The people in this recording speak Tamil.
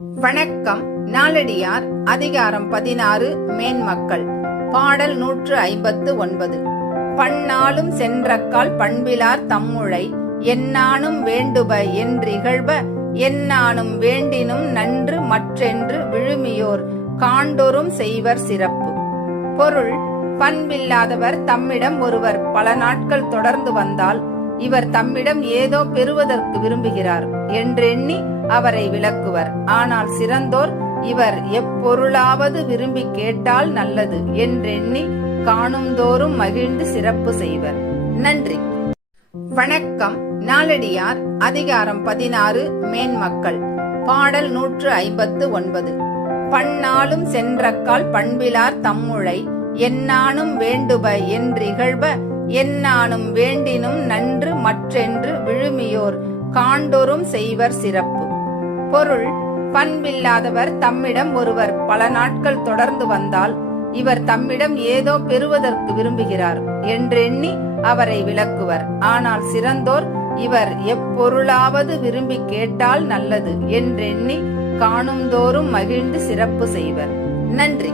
வணக்கம். நாலடியார் அதிகாரம் 16 மேன்மக்கள். பாடல் 159. பன்னாலும் சென்றக்கால் பண்பிலார் தம்முழை என்னானும் வேண்டுப என்றிகழ்ப என்னானும் வேண்டினும் நன்று மற்றென்று விழுமியோர் காண்டொரும் செய்வர் சிறப்பு. பொருள்: பண்பில்லாதவர் தம்மிடம் ஒருவர் பல நாட்கள் தொடர்ந்து வந்தால் இவர் தம்மிடம் ஏதோ பெறுவதற்கு விரும்புகிறார் என்றெண்ணி அவரை விலக்குவர். ஆனால் சிறந்தோர் இவர் எப்பொருளாவது விரும்பி கேட்டால் நல்லது என்றெண்ணி காணும்தோறும் மகிழ்ந்து சிறப்பு செய்வர். நன்றி. வணக்கம். நாலடியார் அதிகாரம் 16 மேன்மக்கள். பாடல் 159. பன்னாலும் சென்றக்கால் பண்பிலார் தம்முழை என்னானும் வேண்டுப என்றிகழ்ப என்னானும் வேண்டினும் நன்று மற்றென்று விழுமியோர் காண்டொரும் செய்வர் சிறப்பு. பொருள்: பண்பில்லாதவர் தம்மிடம் ஒருவர் பல நாட்கள் தொடர்ந்து வந்தால் இவர் தம்மிடம் ஏதோ பெறுவதற்கு விரும்புகிறார் என்றெண்ணி அவரை விலக்குவர். ஆனால் சிறந்தோர் இவர் எப்பொருளாவது விரும்பி கேட்டால் நல்லது என்றெண்ணி காணும்தோறும் மகிழ்ந்து சிறப்பு செய்வர். நன்றி.